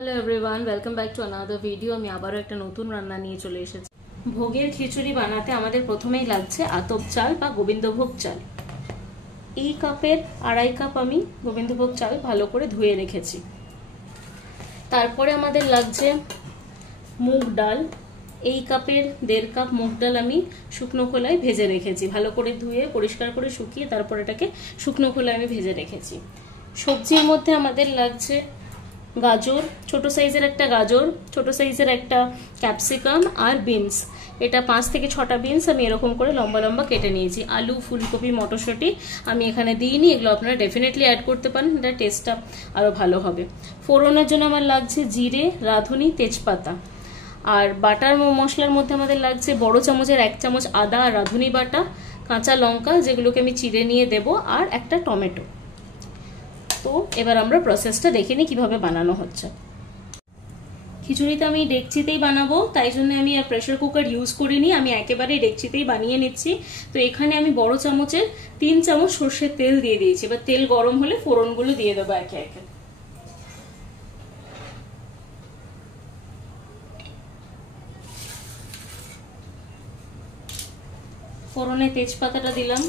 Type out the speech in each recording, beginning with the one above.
Hello everyone, welcome back to another video. আমি আবারও একটা নতুন রান্না নিয়ে চলে এসেছি। ভোগের খিচুড়ি বানাতে আমাদের প্রথমেই লাগছে আতপ চাল বা গোবিন্দভোগ চাল। এই কাপের 2.5 কাপ আমি গোবিন্দভোগ চাল ভালো করে ধুয়ে রেখেছি। তারপরে আমাদের লাগছে মুগ ডাল। এই কাপের 1.5 কাপ মুগ ডাল আমি শুকনো খোলায় ভেজে রেখেছি, ভালো করে ধুয়ে পরিষ্কার করে শুকিয়ে তারপর এটাকে শুকনো খোলায় আমি ভেজে রেখেছি। সবজির মধ্যে আমাদের লাগছে গাজর, ছোট সাইজের একটা গাজর, ছোট সাইজের একটা ক্যাপসিকাম আর বিনস। এটা 5 থেকে 6টা বিনস আমি এরকম করে লম্বা লম্বা কেটে নিয়েছি। আলু, ফুলকপি, মটরশুঁটি আমি এখানে দিইনি, এগুলো আপনারা ডেফিনেটলি অ্যাড করতে পারেন, এটা টেস্টটা আরও ভালো হবে। ফোড়নের জন্য আমার লাগছে জিরে, রাঁধুনি, তেজপাতা। আর বাটার মশলার মধ্যে আমাদের লাগছে বড় চামচের 1 চামচ আদা আর রাঁধুনি বাটা, কাঁচা লঙ্কা যেগুলোকে আমি চিড়ে নিয়ে দেব, আর একটা টমেটো। তো এবার আমরা প্রসেসটা দেখে নিই কিভাবে বানানো হচ্ছে। খিচুড়িতে আমি ডেকচিতেই বানাবো, তাই জন্য আমি আর প্রেসার কুকার ইউজ করিনি, আমি একেবারে ডেকচিতেই বানিয়ে নিচ্ছি। তো এখানে আমি বড় চামচের 3 চামচ সর্ষের তেল দিয়ে দিয়েছি। এবার তেল গরম হলে ফোড়নগুলো দিয়ে দেবো একে একে। ফোড়নে তেজপাতাটা দিলাম,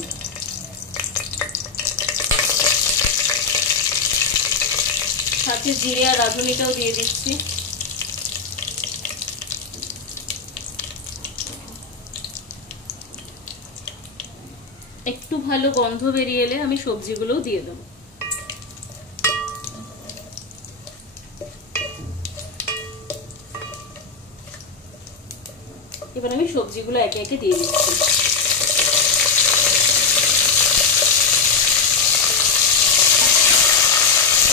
সাথে জিরে আর রাঁধুনিটাও দিয়ে দিচ্ছি। একটু ভালো গন্ধ বেরিয়ে এলে আমি সবজিগুলোও দিয়ে দেবো। এবার আমি সবজিগুলো একে একে দিয়ে দিচ্ছি।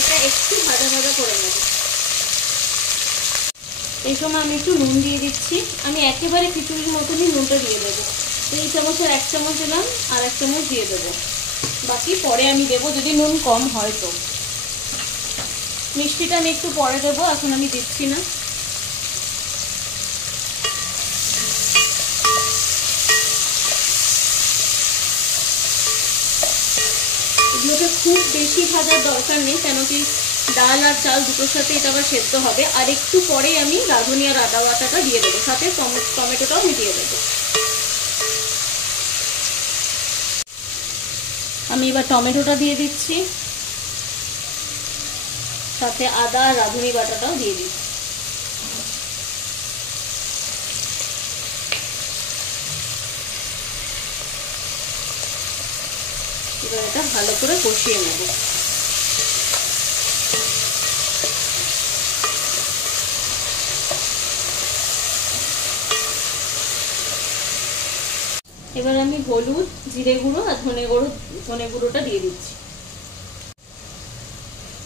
এটা একটু ভাজা ভাজা করে নেব। এই সময় আমি একটু নুন দিয়ে দিচ্ছি। আমি একেবারে খিচুড়ির মতনই নুনটা দিয়ে দেবো। এই চামচের 1 চামচ দিলাম, আর 1 চামচ দিয়ে দেবো, বাকি পরে আমি দেবো যদি নুন কম হয়। তো মিষ্টিটা আমি একটু পরে দেবো, এখন আমি দিচ্ছি না। এগুলোকে খুব বেশি ভাজার দরকার নেই, কেন কি ডাল আর চাল দুটোর সাথে এটা আবার সেদ্ধ হবে। আর একটু পরেই আমি রাঁধুনি আর আদা বাটাটা দিয়ে দেবো, সাথে টমেটোটাও আমি দিয়ে দেবো। আমি এবার টমেটোটা দিয়ে দিচ্ছি, সাথে আদা আর রাঁধুনি বাটাটাও দিয়ে দিচ্ছি। এবার এটা ভালো করে কষিয়ে নেব। এবার আমি হলুদ, জিরে গুঁড়ো আর ধনে গুঁড়োটা দিয়ে দিচ্ছি।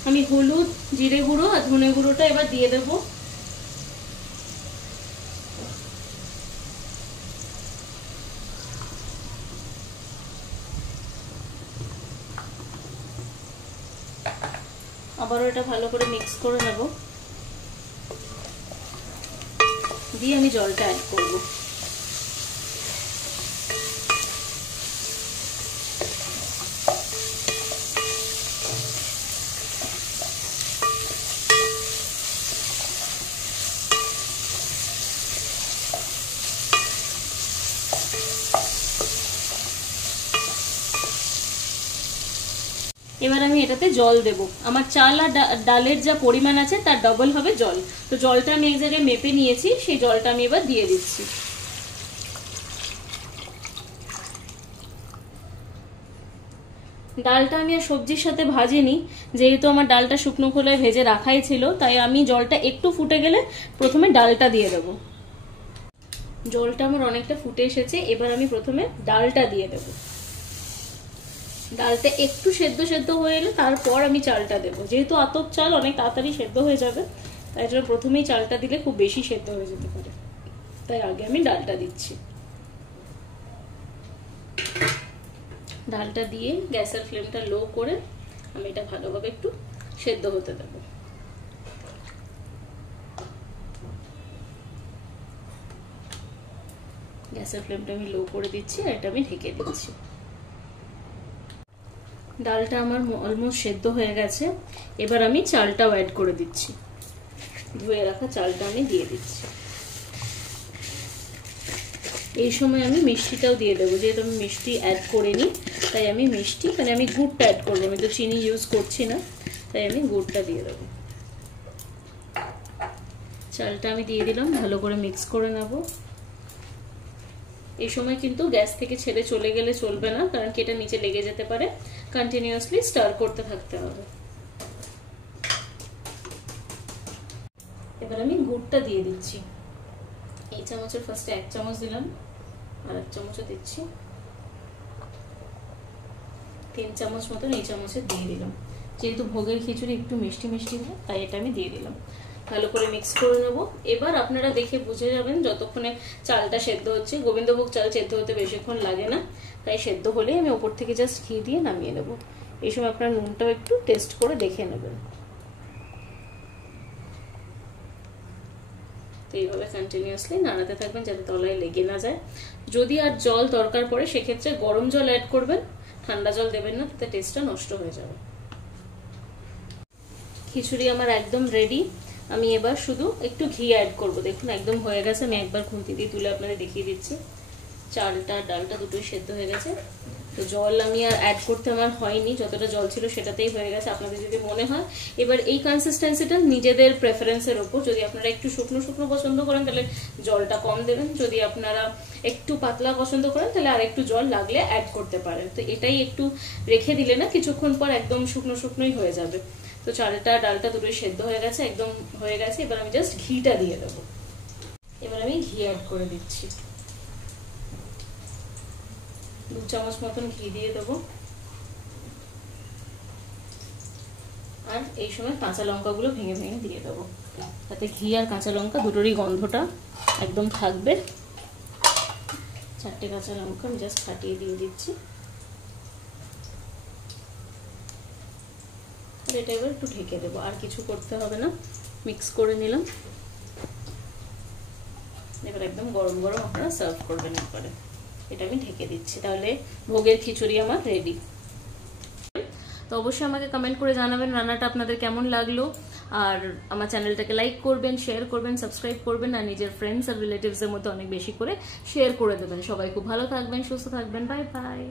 আমি হলুদ, জিরে গুঁড়ো আর ধনে গুঁড়োটা এবার দিয়ে দেবো। আবারও এটা ভালো করে মিক্স করে নেব, দিয়ে আমি জলটা অ্যাড করব। এবার আমি এটাতে জল দেব। আমার চাল আর ডালের যা পরিমাণ আছে তার ডবল হবে জল। তো জলটা আমি এক জায়গায় মেপে নিয়েছি, সেই জলটা আমি এবার দিয়ে দিচ্ছি। ডালটা আমি আর সবজির সাথে ভাজিনি, যেহেতু আমার ডালটা শুকনো খোলায় ভেজে রাখাই ছিল, তাই আমি জলটা একটু ফুটে গেলে প্রথমে ডালটা দিয়ে দেব। জলটা আমার অনেকটা ফুটে এসেছে, এবার আমি প্রথমে ডালটা দিয়ে দেব। ডালটা একটু সেদ্ধ সেদ্ধ হয়ে এলে তারপর আমি চালটা দেবো। যেহেতু আতপ চাল অনেক তাড়াতাড়ি সেদ্ধ হয়ে যাবে, তাই জন্য প্রথমেই চালটা দিলে খুব বেশি সেদ্ধ হয়ে যেতে পারে, তাই আগে আমি ডালটা দিচ্ছি। ডালটা দিয়ে গ্যাসের ফ্লেমটা লো করে আমি এটা ভালোভাবে একটু সেদ্ধ হতে দেব। গ্যাসের ফ্লেমটা আমি লো করে দিচ্ছি, আর এটা আমি ঢেকে দিচ্ছি। ডালটা আমার অলমোস্ট সেদ্ধ হয়ে গেছে, এবার আমি চালটাও অ্যাড করে দিচ্ছি। ধুয়ে রাখা চালটা আমি দিয়ে দিচ্ছি। এই সময় আমি মিষ্টিটাও দিয়ে দেবো, যেহেতু আমি মিষ্টি অ্যাড করিনি তাই আমি মিষ্টি মানে আমি গুড়টা অ্যাড করবো, আমি তো চিনি ইউজ করছি না, তাই আমি গুড়টা দিয়ে দেবো। চালটা আমি দিয়ে দিলাম, ভালো করে মিক্স করে নেব। এই সময় কিন্তু গ্যাস থেকে ছেড়ে চলে গেলে চলবে না, কারণ কি এটা নিচে লেগে যেতে পারে, কন্টিনিউয়াসলি স্টার করতে থাকতে হবে। এবার আমি গুড়টা দিয়ে দিচ্ছি। এই চামচের ফার্স্টে 1 চামচ দিলাম, আর 1 চামচও দিচ্ছি, 3 চামচ মতন এই চামচে দিয়ে দিলাম। যেহেতু ভোগের খিচুড়ি একটু মিষ্টি মিষ্টি হয় তাই এটা আমি দিয়ে দিলাম। ভালো করে মিক্স করে নেব। এবার আপনারা দেখে বুঝে যাবেন যতক্ষণে চালটা সেদ্ধ হচ্ছে, গোবিন্দভোগ চাল সেদ্ধ হতে বেশিক্ষণ লাগে না, তাই সেদ্ধ হলেই আমি ওপর থেকে জাস্ট ঘি দিয়ে নামিয়ে নেব। এই সময় আপনার নুনটাও একটু টেস্ট করে দেখে নেবেন। তো এইভাবে কন্টিনিউয়াসলি নাড়াতে থাকবেন যাতে তলায় লেগে না যায়। যদি আর জল দরকার পড়ে সেক্ষেত্রে গরম জল অ্যাড করবেন, ঠান্ডা জল দেবেন না, তাতে টেস্টটা নষ্ট হয়ে যাবে। খিচুড়ি আমার একদম রেডি। আমি এবার শুধু একটু ঘি অ্যাড করব। দেখুন একদম হয়ে গেছে, আমি একবার খুন্তি দিয়ে তুলে আপনাদের দেখিয়ে দিচ্ছি। চালটা ডালটা দুটোই সেদ্ধ হয়ে গেছে। তো জল আমি আর অ্যাড করতে আমার হয়নি, যতটা জল ছিল সেটাতেই হয়ে গেছে। আপনাদের যদি মনে হয় এবার এই কনসিস্টেন্সিটা নিজেদের প্রেফারেন্সের ওপর, যদি আপনারা একটু শুকনো শুকনো পছন্দ করেন তাহলে জলটা কম দেবেন, যদি আপনারা একটু পাতলা পছন্দ করেন তাহলে আর একটু জল লাগলে অ্যাড করতে পারেন। তো এটাই একটু রেখে দিলে না কিছুক্ষণ পর একদম শুকনো শুকনোই হয়ে যাবে। তো চালটা ডালটা দুটোই সেদ্ধ হয়ে গেছে, একদম হয়ে গেছে। এবার আমি জাস্ট ঘিটা দিয়ে দেবো। এবার আমি ঘি অ্যাড করে দিচ্ছি, 2 চামচ মতন ঘি দিয়ে দেবো। আর এই সময় কাঁচা লঙ্কাগুলো ভেঙে ভেঙে দিয়ে দেবো, তাতে ঘি আর কাঁচা লঙ্কা দুটোরই গন্ধটা একদম থাকবে। 4টে কাঁচা লঙ্কা আমি জাস্ট ফাটিয়ে দিয়ে দিচ্ছি। আর এটা এবার একটু ঢেকে দেবো, আর কিছু করতে হবে না। মিক্স করে নিলাম। এবার একদম গরম গরম আপনারা সার্ভ করবেন একবারে। এটা আমি ঢেকে দিচ্ছি, তাহলে ভোগের খিচুড়ি আমার রেডি। তো অবশ্যই আমাকে কমেন্ট করে জানাবেন রান্নাটা আপনাদের কেমন লাগলো। আর আমার চ্যানেলটাকে লাইক করবেন, শেয়ার করবেন, সাবস্ক্রাইব করবেন, আর নিজের ফ্রেন্ডস আর রিলেটিভসের মধ্যে অনেক বেশি করে শেয়ার করে দেবেন। সবাই খুব ভালো থাকবেন, সুস্থ থাকবেন। Bye bye.